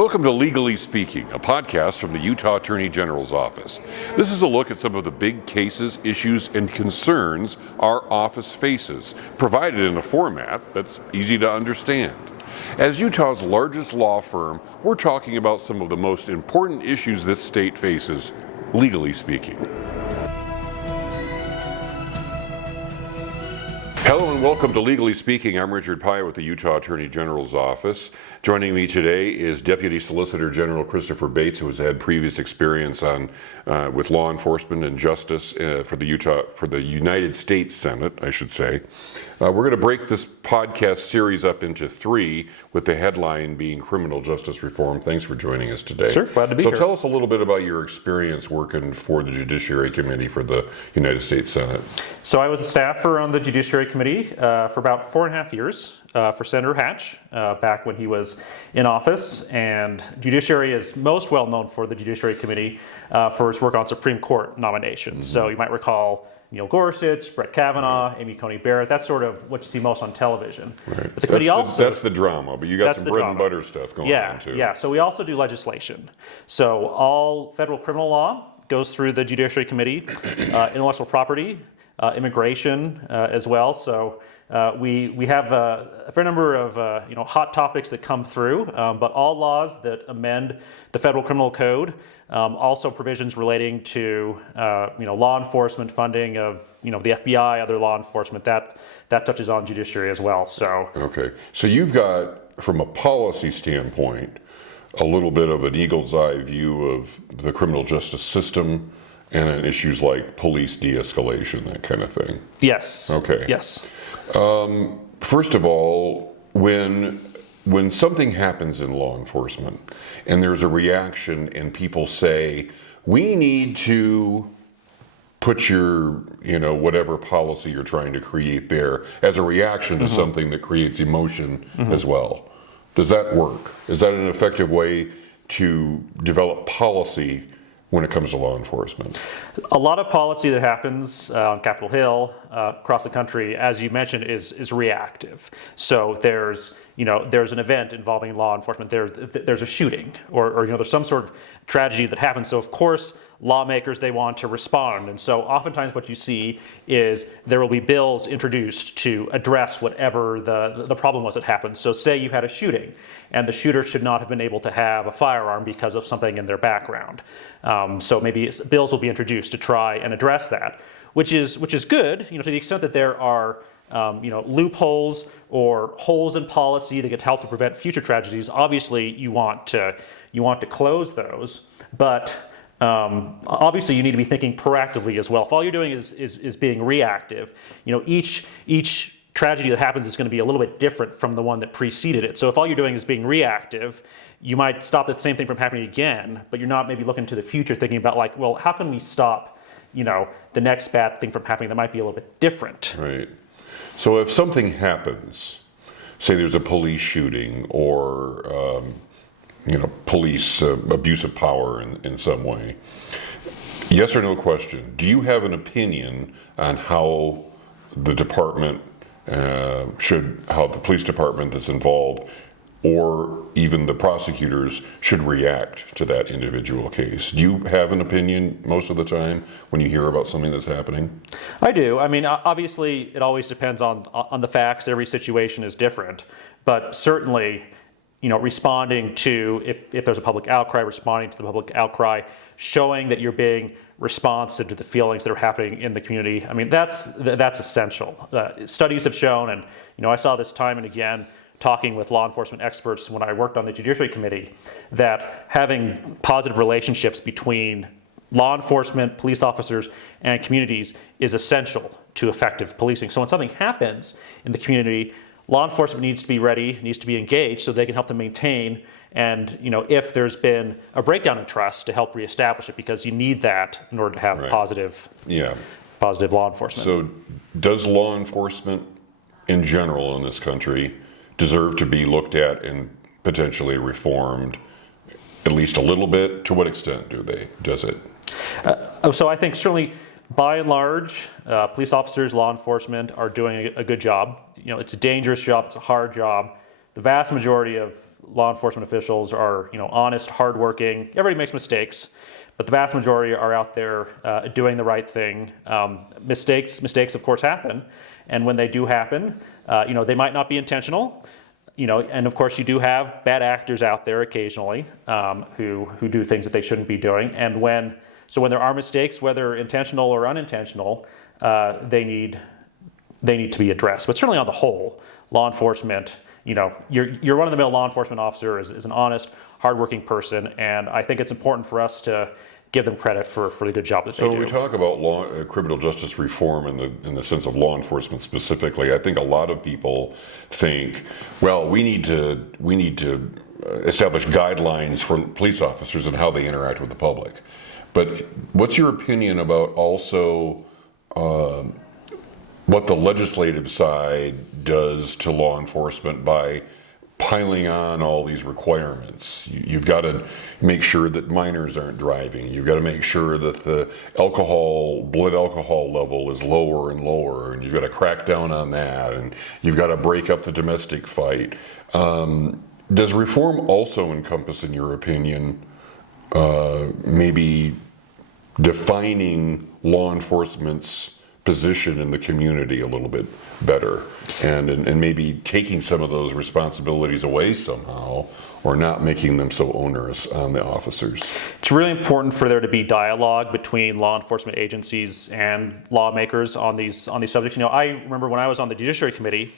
Welcome to Legally Speaking, a podcast from the Utah Attorney General's office. This is a look at some of the big cases, issues, and concerns our office faces, provided in a format that's easy to understand. As Utah's largest law firm, we're talking about some of the most important issues this state faces, legally speaking. Hello and welcome to Legally Speaking. I'm Richard Pye with the Utah Attorney General's office. Joining me today is Deputy Solicitor General Christopher Bates, who has had previous experience with law enforcement and justice for the United States Senate, I should say. We're going to break this podcast series up into three, with the headline being criminal justice reform. Thanks for joining us today. Sure, glad to be here. So tell us a little bit about your experience working for the Judiciary Committee for the United States Senate. So I was a staffer on the Judiciary Committee for about 4.5 years for Senator Hatch back when he was in office. And Judiciary is most well known for the Judiciary Committee for his work on Supreme Court nominations. So you might recall Neil Gorsuch, Brett Kavanaugh, Amy Coney Barrett. That's sort of what you see most on television. Right. But the committee that's the drama, but you got some bread and butter stuff going on too. Yeah, so we also do legislation. So all federal criminal law goes through the Judiciary Committee, intellectual property, immigration as well. So we have a fair number of hot topics that come through, but all laws that amend the federal criminal code, also provisions relating to law enforcement funding of the FBI, other law enforcement, that touches on judiciary as well. So okay, so you've got, from a policy standpoint, a little bit of an eagle's eye view of the criminal justice system and on issues like police de-escalation, that kind of thing. Yes. Okay. Yes. First of all, when something happens in law enforcement and there's a reaction and people say, we need to put your, whatever policy you're trying to create there as a reaction to something that creates emotion as well. Does that work? Is that an effective way to develop policy when it comes to law enforcement? A lot of policy that happens on Capitol Hill, across the country, as you mentioned, is reactive. So there's an event involving law enforcement. There's a shooting, or there's some sort of tragedy that happens. So of course, lawmakers, they want to respond. And so oftentimes what you see is there will be bills introduced to address whatever the problem was that happened. So say you had a shooting, and the shooter should not have been able to have a firearm because of something in their background. So maybe bills will be introduced to try and address that, which is good, to the extent that there are loopholes or holes in policy that could help to prevent future tragedies. Obviously, you want to close those, but obviously you need to be thinking proactively as well. If all you're doing is being reactive, each tragedy that happens is going to be a little bit different from the one that preceded it. So if all you're doing is being reactive, you might stop the same thing from happening again, but you're not maybe looking to the future, thinking about like, well, how can we stop, the next bad thing from happening that might be a little bit different. Right. So if something happens, say there's a police shooting or, police abuse of power in some way, yes or no question, do you have an opinion on how the department how the police department that's involved, or even the prosecutors, should react to that individual case? Do you have an opinion most of the time when you hear about something that's happening? I do. I mean, obviously, it always depends on the facts. Every situation is different. But certainly, responding to, if there's a public outcry, responding to the public outcry, showing that you're being responsive to the feelings that are happening in the community. I mean, that's essential. Studies have shown, and I saw this time and again, talking with law enforcement experts when I worked on the Judiciary Committee, that having positive relationships between law enforcement, police officers, and communities is essential to effective policing. So when something happens in the community, law enforcement needs to be ready, needs to be engaged so they can help to maintain, and if there's been a breakdown in trust, to help reestablish it, because you need that in order to have positive law enforcement. So does law enforcement in general in this country deserve to be looked at and potentially reformed at least a little bit? To what extent does it? So I think certainly, by and large, police officers, law enforcement are doing a good job. It's a dangerous job, it's a hard job. The vast majority of law enforcement officials are, honest, hardworking. Everybody makes mistakes, but the vast majority are out there doing the right thing. Mistakes, of course, happen, and when they do happen, they might not be intentional. And of course, you do have bad actors out there occasionally who do things that they shouldn't be doing. And when there are mistakes, whether intentional or unintentional, they need to be addressed. But certainly on the whole, law enforcement, your run-of-the-mill law enforcement officer is an honest, hardworking person, and I think it's important for us to give them credit for the good job that they do. So we talk about criminal justice reform in the sense of law enforcement specifically. I think a lot of people think, well, we need to establish guidelines for police officers and how they interact with the public. But what's your opinion about also what the legislative side does to law enforcement by piling on all these requirements? You've got to make sure that minors aren't driving. You've got to make sure that the blood alcohol level is lower and lower, and you've got to crack down on that, and you've got to break up the domestic fight. Does reform also encompass, in your opinion, maybe defining law enforcement's position in the community a little bit better, and maybe taking some of those responsibilities away somehow, or not making them so onerous on the officers? It's really important for there to be dialogue between law enforcement agencies and lawmakers on these subjects. I remember when I was on the Judiciary Committee,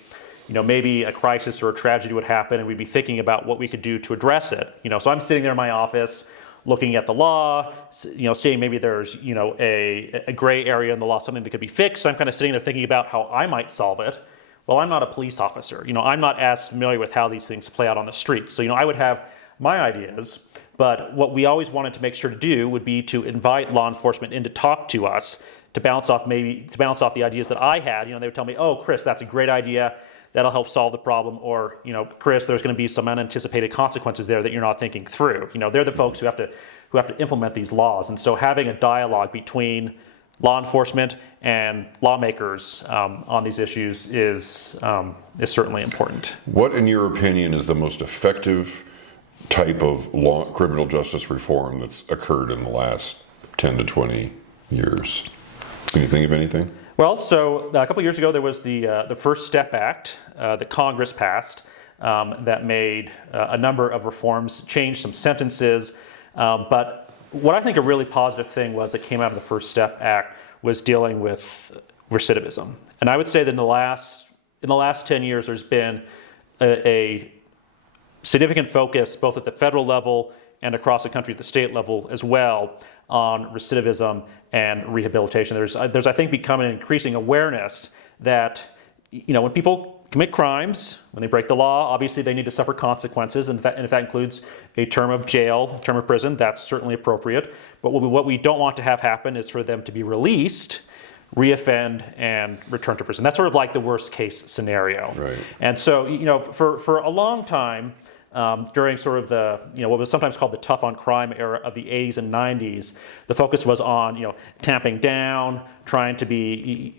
maybe a crisis or a tragedy would happen, and we'd be thinking about what we could do to address it. So I'm sitting there in my office, looking at the law, seeing maybe there's, a gray area in the law, something that could be fixed. I'm kind of sitting there thinking about how I might solve it. Well, I'm not a police officer. I'm not as familiar with how these things play out on the streets. So, I would have my ideas, but what we always wanted to make sure to do would be to invite law enforcement in to talk to us, to bounce off the ideas that I had. They would tell me, "Oh, Chris, that's a great idea. That'll help solve the problem," or, "Chris, there's going to be some unanticipated consequences there that you're not thinking through." They're the folks who have to implement these laws, and so having a dialogue between law enforcement and lawmakers on these issues is certainly important. What, in your opinion, is the most effective type of criminal justice reform that's occurred in the last 10 to 20 years? Can you think of anything? Well, so a couple years ago, there was the First Step Act that Congress passed that made a number of reforms, changed some sentences. But what I think a really positive thing was that came out of the First Step Act was dealing with recidivism. And I would say that in the last 10 years, there's been a significant focus, both at the federal level and across the country at the state level as well, on recidivism and rehabilitation. There's I think, become an increasing awareness that, when people commit crimes, when they break the law, obviously they need to suffer consequences, and if that includes a term of jail, a term of prison, that's certainly appropriate. But what we don't want to have happen is for them to be released, reoffend, and return to prison. That's sort of like the worst case scenario. Right. And so, for a long time, during sort of the, what was sometimes called the tough on crime era of the 80s and 90s, the focus was on, tamping down, trying to be,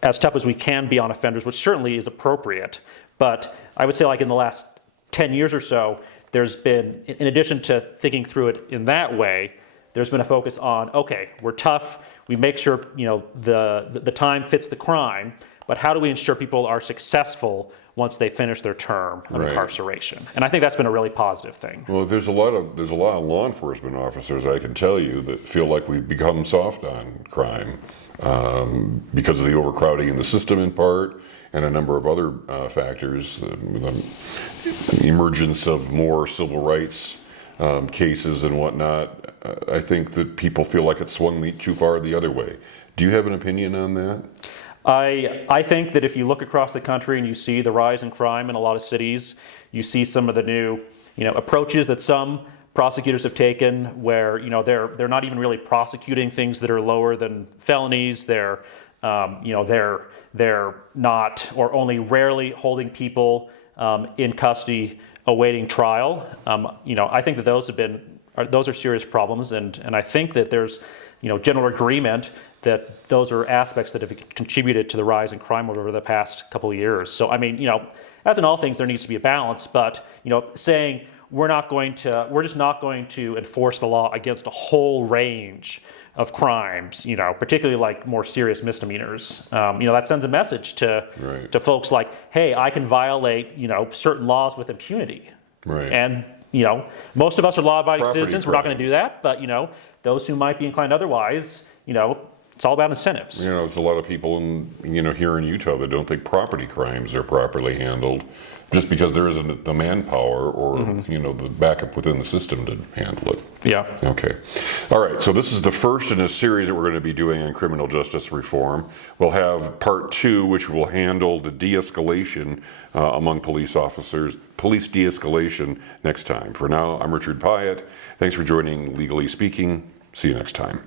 as tough as we can be on offenders, which certainly is appropriate. But I would say, like, in the last 10 years or so, there's been, in addition to thinking through it in that way, there's been a focus on, okay, we're tough, we make sure, the time fits the crime, but how do we ensure people are successful once they finish their term of incarceration? And I think that's been a really positive thing. Well, there's a lot of law enforcement officers, I can tell you, that feel like we've become soft on crime because of the overcrowding in the system in part, and a number of other factors, the emergence of more civil rights cases and whatnot. I think that people feel like it's swung too far the other way. Do you have an opinion on that? I think that if you look across the country and you see the rise in crime in a lot of cities, you see some of the new, approaches that some prosecutors have taken, where they're not even really prosecuting things that are lower than felonies. They're not, or only rarely, holding people in custody awaiting trial. I think that those are serious problems, and I think that there's general agreement that those are aspects that have contributed to the rise in crime over the past couple of years. So, at as in all things, there needs to be a balance. But saying we're just not going to enforce the law against a whole range of crimes, particularly like more serious misdemeanors. That sends a message to folks like, hey, I can violate certain laws with impunity. Right. And most of us are law-abiding Property citizens. We're not going to do that. But those who might be inclined otherwise, it's all about incentives. There's a lot of people here in Utah that don't think property crimes are properly handled just because there isn't the manpower or, the backup within the system to handle it. Yeah. Okay. All right. So this is the first in a series that we're going to be doing on criminal justice reform. We'll have part 2, which will handle the de-escalation among police officers, police de-escalation next time. For now, I'm Richard Pyatt. Thanks for joining Legally Speaking. See you next time.